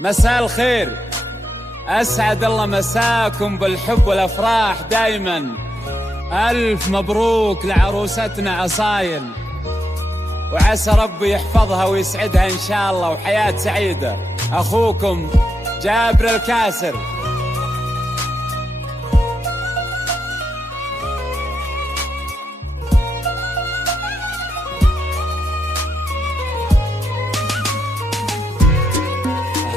مساء الخير، أسعد الله مساكم بالحب والأفراح دايما. ألف مبروك لعروستنا عصايل، وعسى ربي يحفظها ويسعدها إن شاء الله، وحياة سعيدة. أخوكم جابر الكاسر.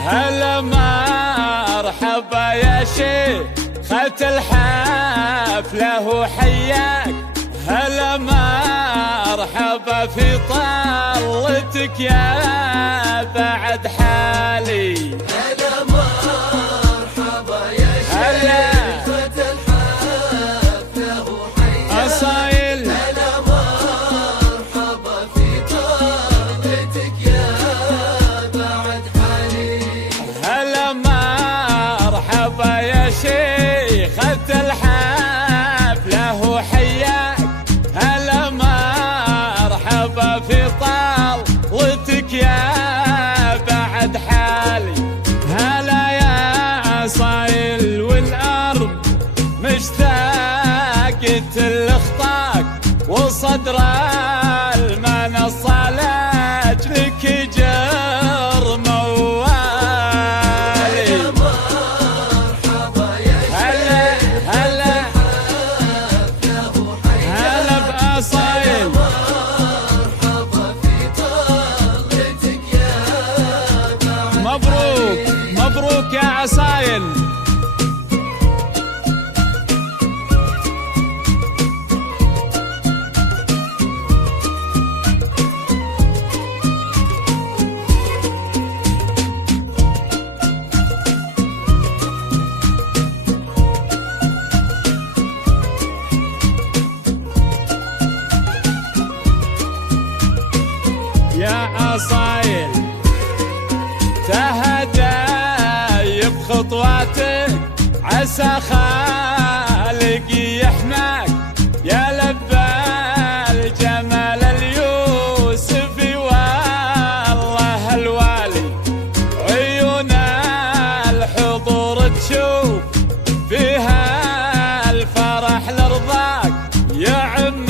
هلا مرحبا يا شيخة الحفلة وحياك، هلا مرحبا في طلتك يا بعد حالي. هلا مرحبا يا شيخة الحفلة وحياك عصايل. هلا مرحبا في طلتك يا بعد حالي. هلا مرحبا يا شيخة الحفلة وحياك، هلا مرحبا في طلتك يا بعد حالي. هلا يا عصايل والأرض مشتاقة لخطاك، وصدر المنصة لأجلك جر موالي. هلا مرحبا يا هلا الحفلة وحياك. هلا بأصايل. مرحبا في طلتك يا بعد مبروك مبروك يا عصايل. يا عصايل تهدى بخطواتك، عسى خالق يحماك يا لبى الجمال اليوسفي والله الوالي. عيون الحضور تشوف فيها الفرح لرضاك، يا عم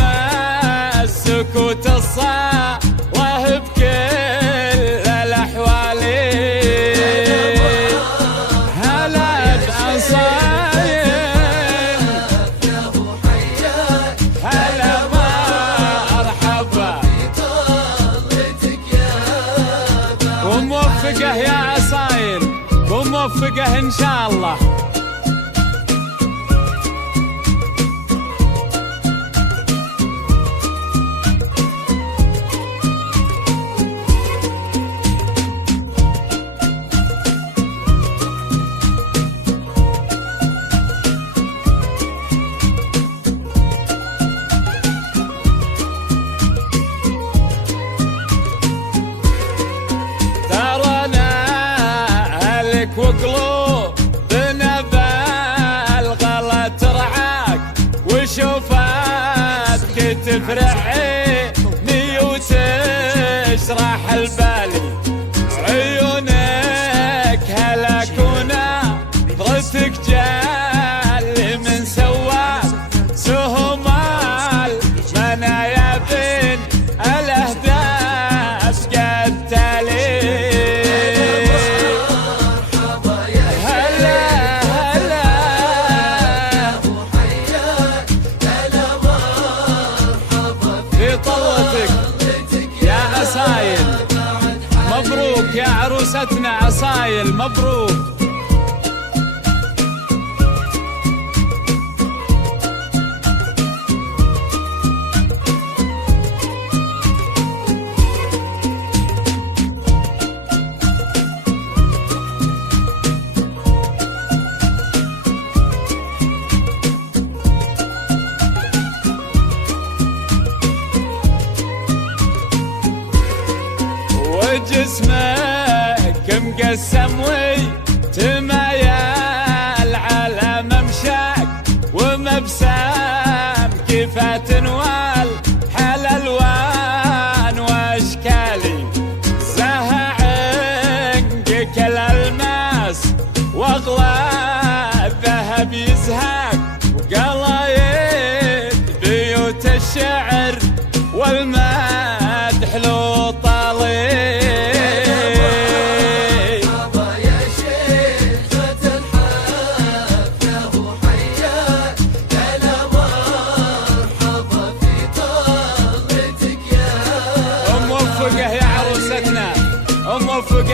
السكوت الصالح بكل الأحوال. هلا بعصايل. هلا مرحبا وموفقة يا عصايل، وموفقة إن شاء الله. وقلوبنا بالغلا ترعاك، وشوفاتك تفرح عيني وتشرح البالي. عيونك هلاك ونظرتك جال من سواك، سهم المنايا بين الأهداف قد تالي. مبروك يا عروستنا عصايل، مبروك. وجسمك مقسم وتمايل على ممشاك، ومبسام كيفات والحل الوان واشكالي. زهق عندك الالمان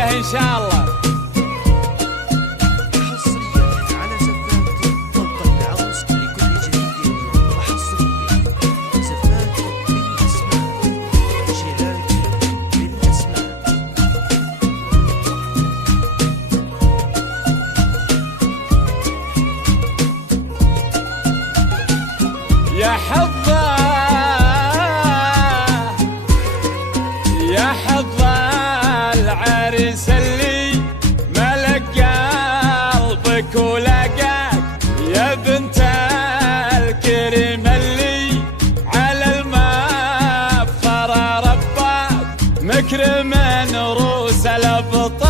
موفقه ان شاء الله. حصريا على زفات طبق العروس لكل جديد، وحصريا زفات بالاسماء، جيلات بالاسماء. يا حظه يا حظه العريس اللي ملك قلبك ولقاك، يا بنت الكريم اللي على المفخر رباك، مكرم روس الابطال.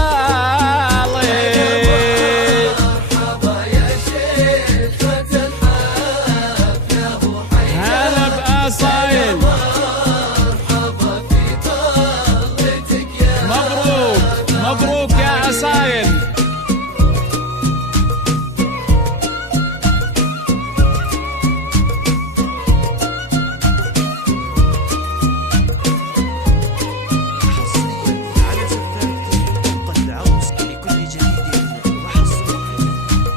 مرحبا يا شيخة الحفلة ابو حياه، هلا بأصايل، مرحبا في طلتك يا مبروك مبروك يا أصايل. حصريا على زفات طبق العروس لكل جديد، وحصريا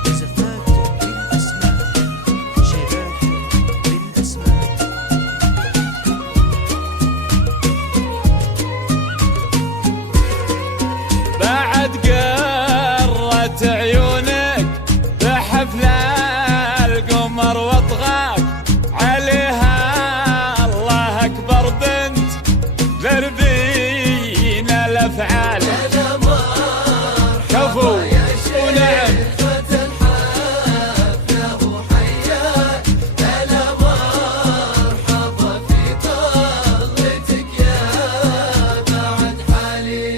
زفات بالاسماء، جيلات بالاسماء. بعد قرة عيونك بحفل القمر واطغاك، عليها الله أكبر بنت ذربين الأفعال. هلا مرحبا كفو يا ونعم. شيخة الحفلة ابو حياه، هلا مرحبا في طلتك يا بعد حالي.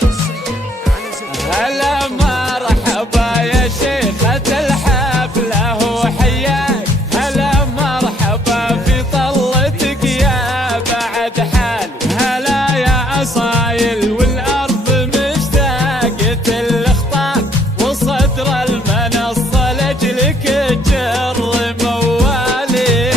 حصريا على زفات هلا مرحبا يا شيخة الحفلة وحياك، هلا مرحبا في طلتك يا بعد حال. هلا يا أصايل والأرض مشتاقة لخطاك، وصدر المنصة لأجلك تجر موالي.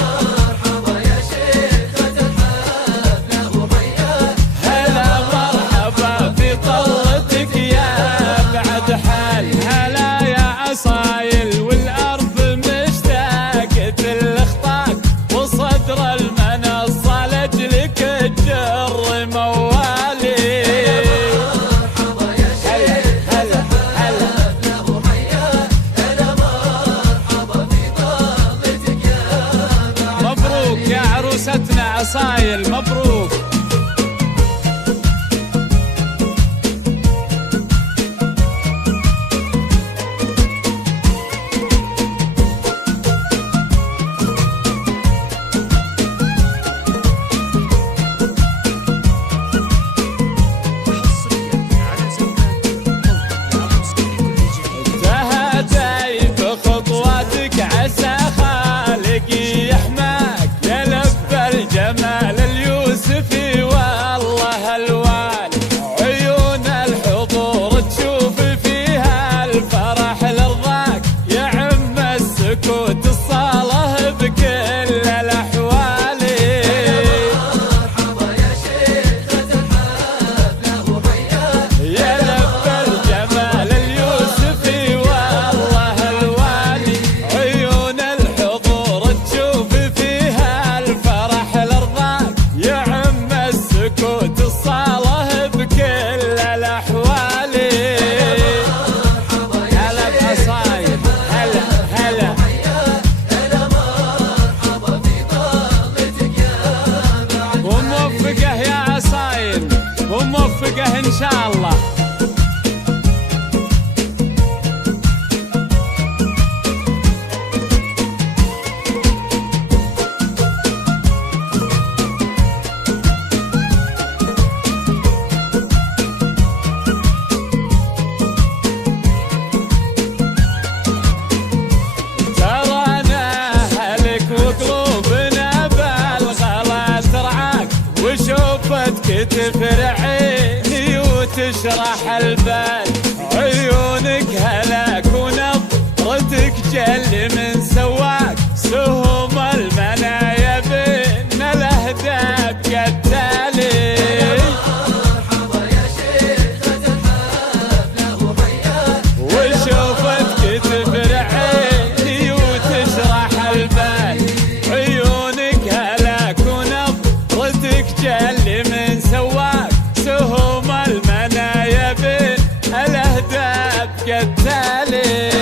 مرحبا يا شيخة الحفلة ابو حياه، هلا مرحبا في طلتك يا بعد حال. هلا يا أصايل والأرض مشتاقة لخطاك، وصدر المنصة لأجلك تجر موالي. مرحبا يا شيخة هلا هلا الحفلة ابو حياه، هلا مرحبا في طلتك يا بعد. مبروك يا عروستنا أصايل، مبروك. حصريا على زفات طبق العروس لكل جديد. تهدي بخطواتك عسى خالقي يحماك، يا لب الجمال اليوسفي والله الوال. عيون الحضور تشوف فيها الفرح لرضاك، يعم السكوت الصالة بكل الأحوال. مرحبا يا شيخة الحفلة ابو حياه، يا لب الجمال اليوسفي والله الوالي. عيون الحضور تشوف فيها الفرح لرضاك، يعم السكوت الصالة بكل الأحوال. هلا بأصايل، هلا هلا هلا مرحبا في طلتك يا بعد. وموفقة يا أصايل، وموفقة إن شاء الله. تفر عيني وتشرح البال، عيونك هلاك ونظرتك تجلي من سواك سهم المنايا بين الاهداب قتالي. مرحبا يا شيخة الحفلة وحياك وشوفتك تفرع عيني وتشرح البال، عيونك هلاك ونظرتك جلي من سواك سهم المنايا بين الاهداب قتالي.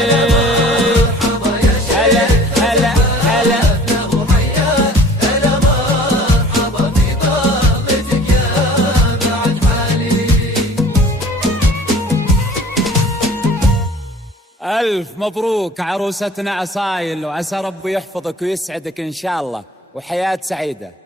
مرحبا يا شيخة الحفلة وحياك أنا مرحبا في ضلتك يا بعد حالي. ألف مبروك عروستنا أصايل، وعسى ربي يحفظك ويسعدك إن شاء الله، وحياة سعيدة.